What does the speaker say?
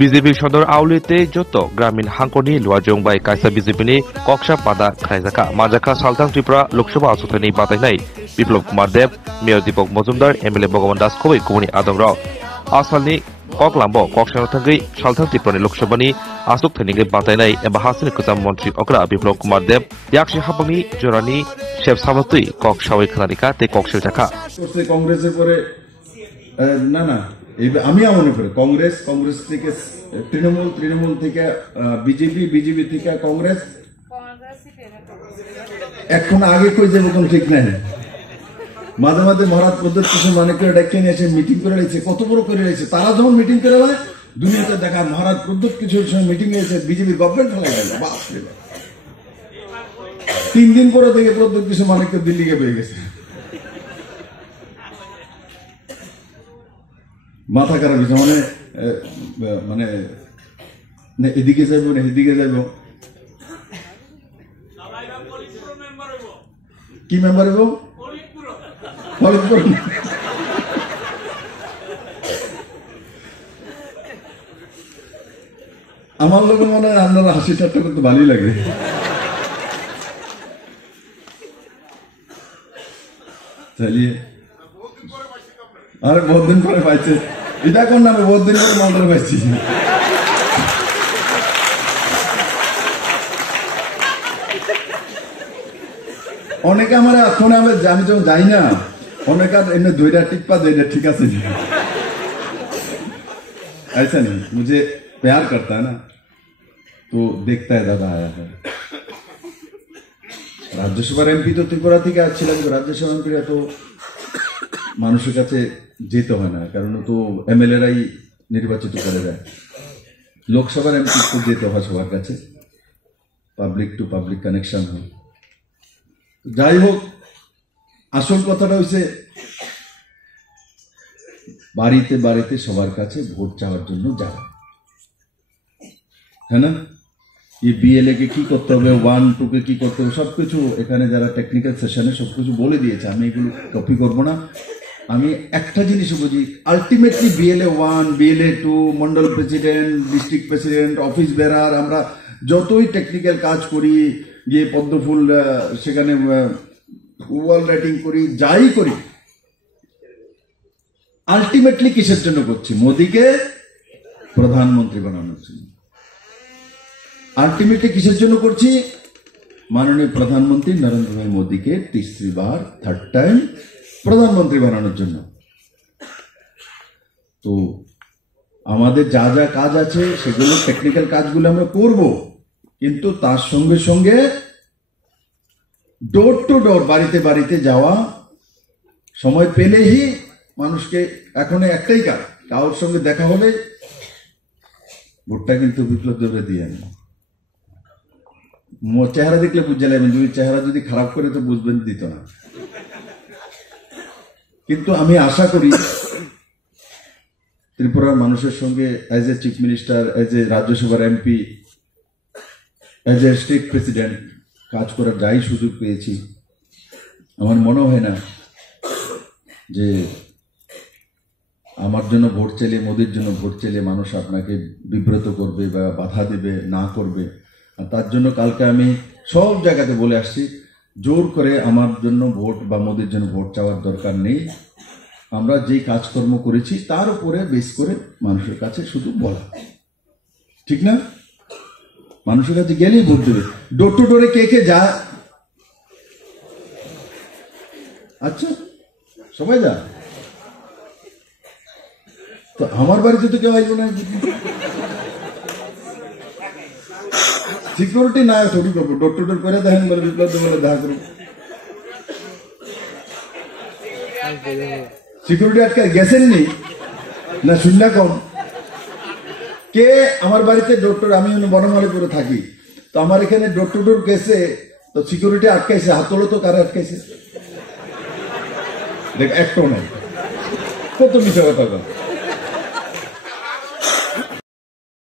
BJP সদর আউলিতে যত গ্রামীণ হাঙ্কনি লুয়াজং বাই কাইসা বিজেপিनि কক্সা পাदा खायजाखा माजाखा सालथां त्रिपुरा लोकसभा आसुथायनि बादायनाय बिप्लब कुमार देव मेयर दीपक मजुमदार एमएलए भगवान दास खबै कुमनि आदमराव आसामनि ककलाम्बो कक्सायाव थांगै सालथां त्रिपुरानि लोकसभानि आसुक थायनिगै बादायनाय एबा हासिनि गोजाम मन्त्रि अग्रा बिप्लब कुमार देव याक्षि हाबांनि जरानि शेफ साबतै कक्सावै खानारिका ते कक्सेल थाखा কংগ্রেসের পরে না না আমি মনে করি কংগ্রেস থেকে তৃণমূল থেকে বিজেপি থেকে কংগ্রেস এখন আগে কই যাবো কোন ঠিক নাই মাঝে মাঝে মহারাজ প্রদ্যোৎ কিশোর মানিককে ডেকে নিয়ে এসে মিটিং করে রয়েছে কত বড় করে রয়েছে তারা যখন মিটিং করে দেয় দুনিয়াতে দেখা মহারাজ প্রদ্যোৎ কিশোরের সঙ্গে মিটিং এসে বিজেপি গভর্নমেন্ট ফেলে গেল বাপরে 3 দিন পরে থেকে প্রদ্যোৎ কিশোর মানিককে দিল্লিকে পেয়ে গেছে মাথা খারাপ হয়েছে মানে এদিকে যাইব না এদিকে যাইব কি মেম্বার হইব ফরিদপুর আমার লোক মনে হয় আপনারা হাসি ঠাট্টা করতে ভালোই লাগে চালিয়ে আরে বহুত দিন পরে পাইছে এটা কোন নামে বহুত দিন পরে মন্ডল পাইছি অনেকে আমার এখন আমি যখন যাই না অনেকে এমনি দুইটা টিপ্পা দুইটা ঠিক আছে ऐसा नहीं मुझे प्यार करता है ना तो देखता है दादा आया है राज्यसभा एमपी तो त्रिपुरा থেকে আসছিলাম রাজ্যসভা এমপিরা তো মানুষের কাছে যেতে হয় না কারণ তো এমএলএ রাই নির্বাচিত করে দেয় লোকসভার এমপি তো যেতে হয় সবার কাছে পাবলিক টু পাবলিক কানেকশন হয় যাই হোক আসল কথাটা হইছে বাড়িতে বাড়িতে সবার কাছে ভোট চাওয়ার জন্য যাওয়া হ্যাঁ না এই বিএলএ কে কি করতে হবে 1 2 কে কি করতে হবে সবকিছু এখানে যারা টেকনিক্যাল সেশনে সবকিছু বলে দিয়েছে আমি এগুলো কপি করব না আমি একটা জিনিস বুঝি ultimately BLA 1 BLA 2 mandal president district president office bearer আমরা যতই টেকনিক্যাল কাজ করি গিয়ে পদ্মফুল সেখানে ওয়াল রাইটিং করি যাই করি আলটিমেটলি কিসের জন্য করছি মোদিকে প্রধানমন্ত্রী বানানোর জন্য আলটিমেটলি কিসের জন্য করছি মাননীয় প্রধানমন্ত্রী নরেন্দ্র ভাই মোদীকে तीसरी बार थर्ड टाइम প্রধানমন্ত্রী বানানোর জন্য তো আমাদের যা যা কাজ আছে সেগুলো টেকনিক্যাল কাজগুলো আমরা করব কিন্তু তার সঙ্গে সঙ্গে ডোর টু ডোর বাড়িতে বাড়িতে যাওয়া সময় পেলেই মানুষকে এখন একটাই কাজ কারোর সঙ্গে দেখা হলে ভোটটা কিন্তু বিপ্লব দেবে দিয়ে চেহারা দেখলে বুঝে যাবেন যদি চেহারা যদি খারাপ করে তো বুঝবেন দিত না কিন্তু আমি আশা করি ত্রিপুরার মানুষের সঙ্গে as a chief minister as a রাজ্যসভার MP as a state president কাজ করার যাই সুযোগ পেয়েছি আমার মনে হয় না যে আমার জন্য ভোট চাইলে মোদির জন্য ভোট চাইলে মানুষ আপনাকে বিব্রত করবে বা বাধা দেবে না করবে আর তার জন্য কালকে আমি সব জায়গাতে বলে আসছি জোর করে আমার জন্য ভোট বা মোদির জন্য ভোট চাওয়ার দরকার নেই আমরা যে কাজকর্ম করেছি তার উপরে বেস করে মানুষের কাছে শুধু বলা ঠিক না মানুষের কাছে গেলেই ভোট দেবে ডোর টু ডোরে কে কে যায় আচ্ছা সবাই যা তো আমার বাড়িতে তো কেউ আসবে না সিকিউরিটি না ছবি করবো ডোর টু ডোর করে দেখেন বলে বিপ্লব বলে দেখা করবো সিকিউরিটি আটকে গেছেননি না শূন্য কম কে আমার বাড়িতে ডোর টু আমি বনমালীপুরে থাকি তো আমার এখানে ডোর টু ডোর গেছে তো সিকিউরিটি আটকাইছে হাত তোলো তো কারে আটকাইছে দেখ একটাও নাই কত মিশা কথা